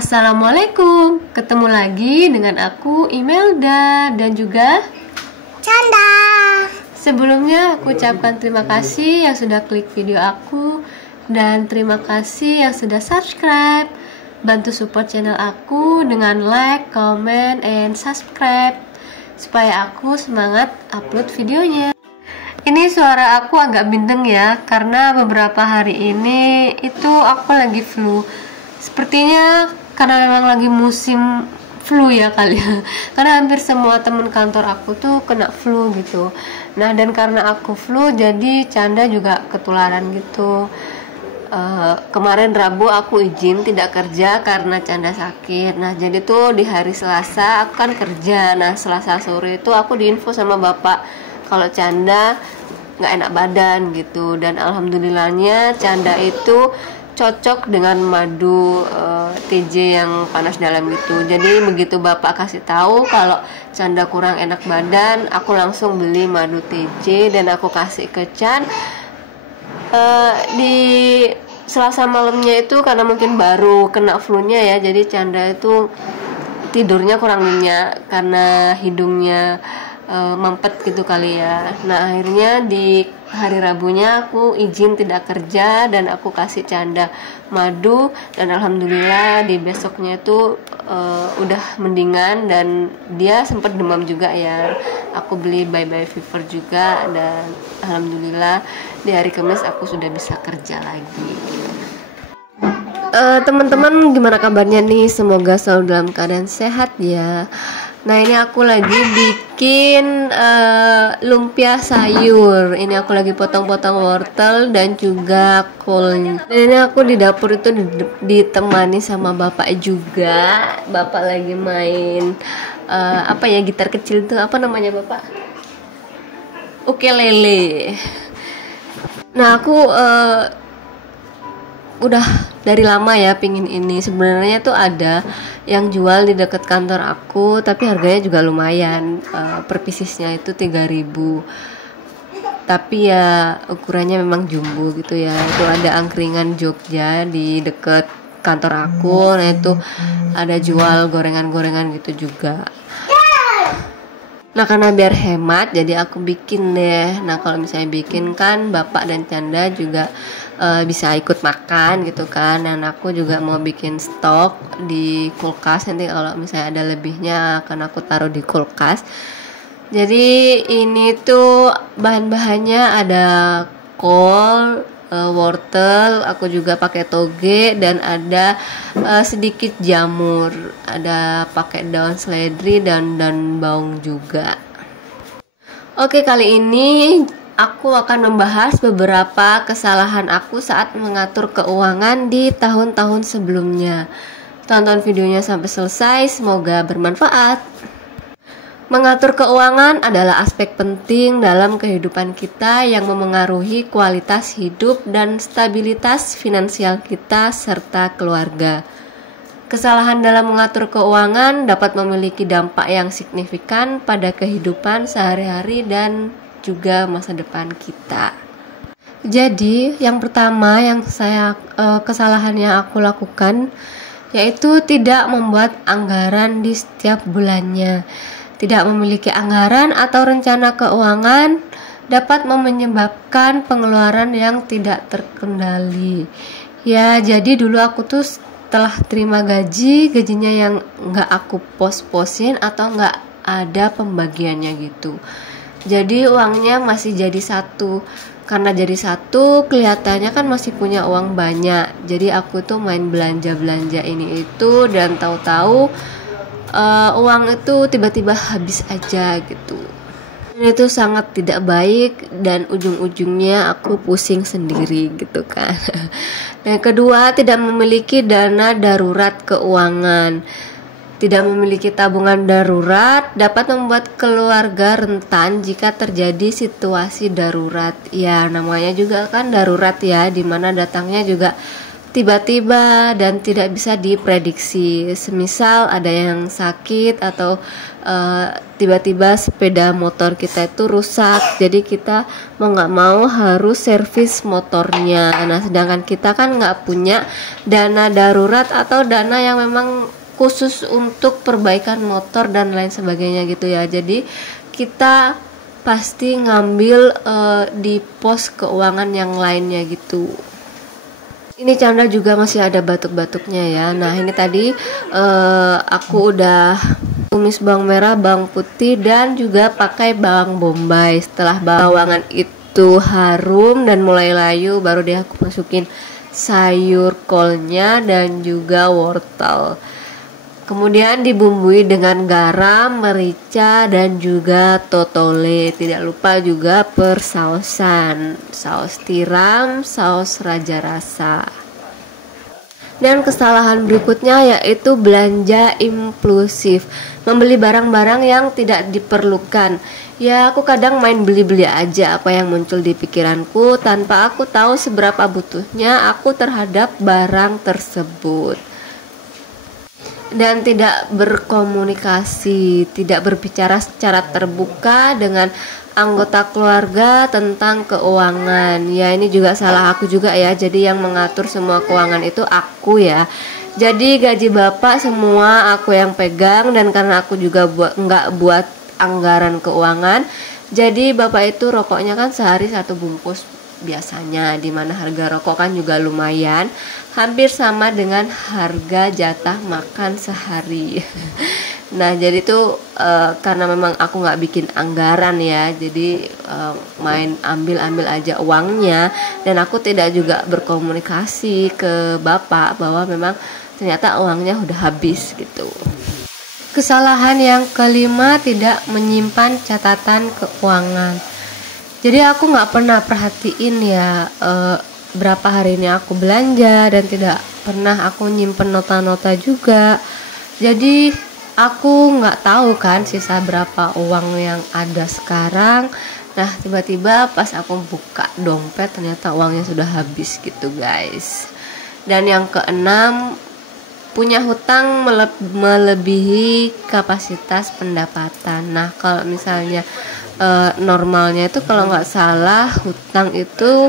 Assalamualaikum, ketemu lagi dengan aku Imelda dan juga Canda. sebelumnya aku ucapkan terima kasih yang sudah klik video aku dan terima kasih yang sudah subscribe. Bantu support channel aku dengan like, comment, and subscribe supaya aku semangat upload videonya. Ini suara aku agak bindeng ya, karena beberapa hari ini itu aku lagi flu. Sepertinya karena memang lagi musim flu ya kali ya. Karena hampir semua teman kantor aku tuh kena flu gitu. Nah, dan karena aku flu jadi Canda juga ketularan gitu. Kemarin Rabu aku izin tidak kerja karena Canda sakit. Nah, jadi tuh di hari Selasa aku kan kerja. Nah, Selasa sore itu aku diinfo sama bapak kalau Canda nggak enak badan gitu. Dan alhamdulillahnya Canda itu cocok dengan madu TJ yang panas dalam gitu. Jadi begitu bapak kasih tahu kalau Canda kurang enak badan, aku langsung beli madu TJ dan aku kasih ke Chan. Di Selasa malamnya itu karena mungkin baru kena flu-nya ya, jadi Canda itu tidurnya kurang nyenyak karena hidungnya mampet gitu kali ya. Nah, akhirnya di hari Rabunya aku izin tidak kerja dan aku kasih Canda madu dan alhamdulillah di besoknya itu udah mendingan dan dia sempat demam juga ya. Aku beli bye fever juga dan alhamdulillah di hari Kamis aku sudah bisa kerja lagi. Teman-teman gimana kabarnya nih? Semoga selalu dalam keadaan sehat ya. Nah, ini aku lagi bikin lumpia sayur. Ini aku lagi potong-potong wortel dan juga kol. Dan ini aku di dapur itu ditemani sama bapak juga. Bapak lagi main apa ya, gitar kecil tuh, apa namanya bapak? Ukelele. Nah, aku udah dari lama ya pingin ini. Sebenarnya tuh ada yang jual di dekat kantor aku, tapi harganya juga lumayan. Per piecesnya itu 3.000. Tapi ya ukurannya memang jumbo gitu ya. Itu ada angkringan Jogja di dekat kantor aku. Nah, itu ada jual gorengan-gorengan gitu juga. Nah, karena biar hemat jadi aku bikin deh. Nah, kalau misalnya bikin kan bapak dan Canda juga bisa ikut makan gitu kan. Dan aku juga mau bikin stok di kulkas, nanti kalau misalnya ada lebihnya akan aku taruh di kulkas. Jadi ini tuh bahan-bahannya ada kol, wortel, aku juga pakai toge dan ada sedikit jamur, ada pakai daun seledri dan daun bawang juga. Oke, kali ini aku akan membahas beberapa kesalahan aku saat mengatur keuangan di tahun-tahun sebelumnya. Tonton videonya sampai selesai, semoga bermanfaat. Mengatur keuangan adalah aspek penting dalam kehidupan kita yang memengaruhi kualitas hidup dan stabilitas finansial kita serta keluarga. Kesalahan dalam mengatur keuangan dapat memiliki dampak yang signifikan pada kehidupan sehari-hari dan juga masa depan kita. Jadi, yang pertama yang kesalahan yang aku lakukan yaitu tidak membuat anggaran di setiap bulannya. Tidak memiliki anggaran atau rencana keuangan dapat menyebabkan pengeluaran yang tidak terkendali. Ya, jadi dulu aku tuh setelah terima gajinya yang nggak aku pos-posin atau nggak ada pembagiannya gitu. Jadi uangnya masih jadi satu. Karena jadi satu kelihatannya kan masih punya uang banyak. Jadi aku tuh main belanja-belanja ini itu dan tahu-tahu uang itu tiba-tiba habis aja gitu. Dan itu sangat tidak baik dan ujung-ujungnya aku pusing sendiri gitu kan. Dan kedua, tidak memiliki dana darurat keuangan. Tidak memiliki tabungan darurat dapat membuat keluarga rentan jika terjadi situasi darurat. Ya, namanya juga kan darurat ya, dimana datangnya juga tiba-tiba dan tidak bisa diprediksi. Semisal ada yang sakit atau tiba-tiba sepeda motor kita itu rusak, jadi kita mau nggak mau harus servis motornya. Nah, sedangkan kita kan nggak punya dana darurat atau dana yang memang khusus untuk perbaikan motor dan lain sebagainya gitu ya. Jadi kita pasti ngambil di pos keuangan yang lainnya gitu. Ini Chandra juga masih ada batuk-batuknya ya. Nah, ini tadi aku udah tumis bawang merah, bawang putih, dan juga pakai bawang bombay. Setelah bawangan itu harum dan mulai layu, baru deh aku masukin sayur kolnya dan juga wortel. Kemudian dibumbui dengan garam, merica, dan juga totole. Tidak lupa juga persausan, saus tiram, saus raja rasa. Dan kesalahan berikutnya yaitu belanja impulsif, membeli barang-barang yang tidak diperlukan. Ya, aku kadang main beli-beli aja apa yang muncul di pikiranku tanpa aku tahu seberapa butuhnya aku terhadap barang tersebut. Dan tidak berkomunikasi, tidak berbicara secara terbuka dengan anggota keluarga tentang keuangan. Ya, ini juga salah aku juga ya. Jadi yang mengatur semua keuangan itu aku ya. Jadi gaji bapak semua aku yang pegang, dan karena aku juga nggak buat anggaran keuangan, jadi bapak itu rokoknya kan sehari 1 bungkus biasanya, dimana harga rokok kan juga lumayan, hampir sama dengan harga jatah makan sehari. Nah, jadi tuh karena memang aku nggak bikin anggaran ya, jadi main ambil aja uangnya, dan aku tidak juga berkomunikasi ke bapak bahwa memang ternyata uangnya udah habis gitu. Kesalahan yang kelima, tidak menyimpan catatan keuangan. Jadi aku nggak pernah perhatiin ya berapa hari ini aku belanja, dan tidak pernah aku nyimpen nota-nota juga. Jadi aku nggak tahu kan sisa berapa uang yang ada sekarang. Nah, tiba-tiba pas aku buka dompet ternyata uangnya sudah habis gitu guys. Dan yang keenam, punya hutang melebihi kapasitas pendapatan. Nah, kalau misalnya normalnya itu kalau nggak salah hutang itu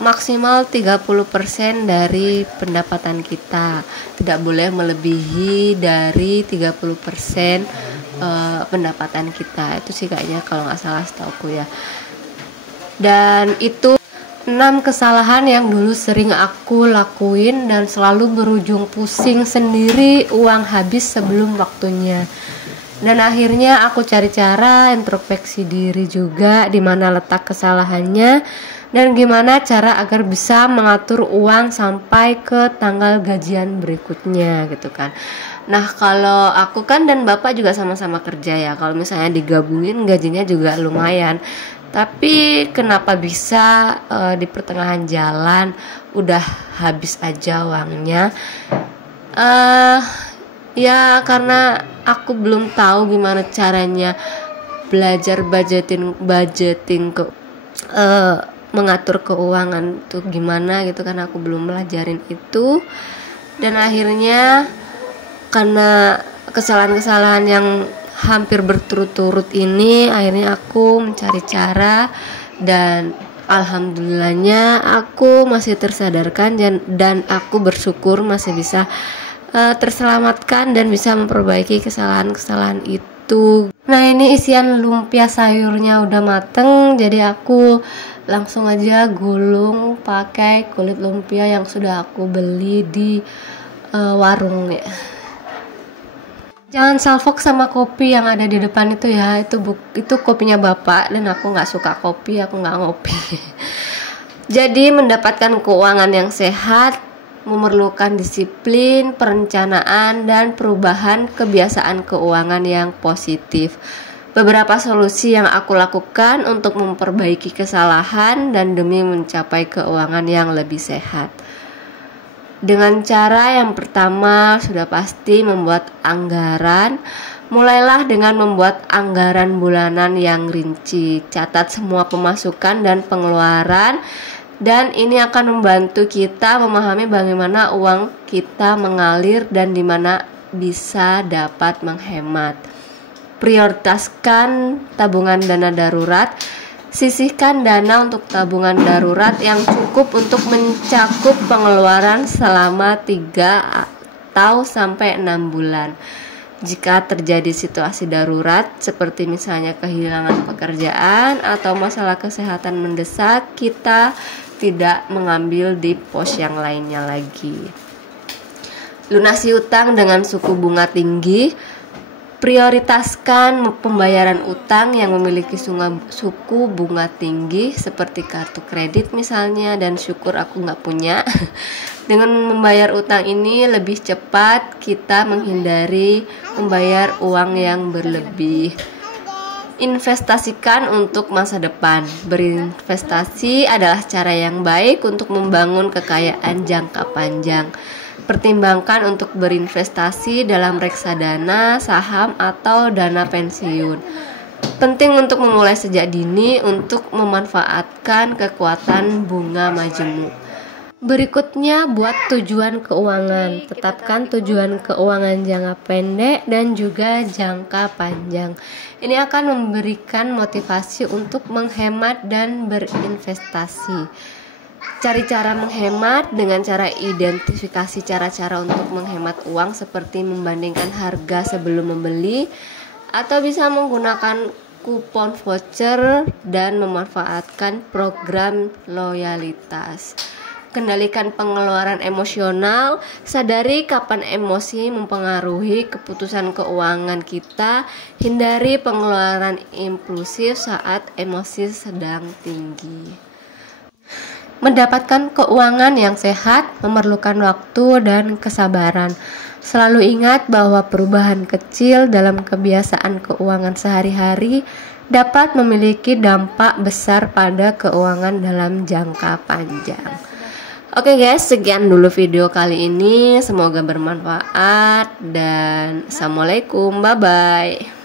maksimal 30% dari pendapatan kita, tidak boleh melebihi dari 30% pendapatan kita. Itu sih kayaknya kalau nggak salah setauku ya. Dan itu 6 kesalahan yang dulu sering aku lakuin dan selalu berujung pusing sendiri, uang habis sebelum waktunya. Dan akhirnya aku cari cara introspeksi diri juga, di mana letak kesalahannya dan gimana cara agar bisa mengatur uang sampai ke tanggal gajian berikutnya gitu kan. Nah, kalau aku kan dan bapak juga sama-sama kerja ya, kalau misalnya digabungin gajinya juga lumayan. Tapi kenapa bisa di pertengahan jalan udah habis aja uangnya? Ya karena aku belum tahu gimana caranya belajar budgeting ke mengatur keuangan tuh gimana gitu kan, aku belum belajarin itu. Dan akhirnya karena kesalahan-kesalahan yang hampir berturut-turut ini, akhirnya aku mencari cara, dan alhamdulillahnya aku masih tersadarkan, dan aku bersyukur masih bisa terselamatkan dan bisa memperbaiki kesalahan-kesalahan itu. Nah, ini isian lumpia sayurnya udah mateng, jadi aku langsung aja gulung pakai kulit lumpia yang sudah aku beli di warung ya. Jangan salfok sama kopi yang ada di depan itu ya, itu kopinya bapak, dan aku nggak suka kopi, aku nggak ngopi. Jadi mendapatkan keuangan yang sehat memerlukan disiplin, perencanaan, dan perubahan kebiasaan keuangan yang positif. Beberapa solusi yang aku lakukan untuk memperbaiki kesalahan dan demi mencapai keuangan yang lebih sehat. Dengan cara yang pertama sudah pasti membuat anggaran. Mulailah dengan membuat anggaran bulanan yang rinci. Catat semua pemasukan dan pengeluaran. dan ini akan membantu kita memahami bagaimana uang kita mengalir dan di mana bisa dapat menghemat. Prioritaskan tabungan dana darurat. Sisihkan dana untuk tabungan darurat yang cukup untuk mencakup pengeluaran selama 3 atau sampai 6 bulan. Jika terjadi situasi darurat seperti misalnya kehilangan pekerjaan atau masalah kesehatan mendesak, kita tidak mengambil di pos yang lainnya lagi. Lunasi utang dengan suku bunga tinggi. Prioritaskan pembayaran utang yang memiliki suku bunga tinggi seperti kartu kredit misalnya, dan syukur aku nggak punya. Dengan membayar utang ini lebih cepat kita menghindari membayar uang yang berlebih. Investasikan untuk masa depan. Berinvestasi adalah cara yang baik untuk membangun kekayaan jangka panjang. Pertimbangkan untuk berinvestasi dalam reksadana, saham, atau dana pensiun. Penting untuk memulai sejak dini untuk memanfaatkan kekuatan bunga majemuk. Berikutnya, buat tujuan keuangan. Tetapkan tujuan keuangan jangka pendek dan juga jangka panjang. Ini akan memberikan motivasi untuk menghemat dan berinvestasi. Cari cara menghemat dengan cara identifikasi cara-cara untuk menghemat uang seperti membandingkan harga sebelum membeli, atau bisa menggunakan kupon voucher dan memanfaatkan program loyalitas. Kendalikan pengeluaran emosional. Sadari kapan emosi mempengaruhi keputusan keuangan kita. Hindari pengeluaran impulsif saat emosi sedang tinggi. Mendapatkan keuangan yang sehat memerlukan waktu dan kesabaran. Selalu ingat bahwa perubahan kecil dalam kebiasaan keuangan sehari-hari dapat memiliki dampak besar pada keuangan dalam jangka panjang. Oke guys, sekian dulu video kali ini. Semoga bermanfaat dan assalamualaikum, bye bye.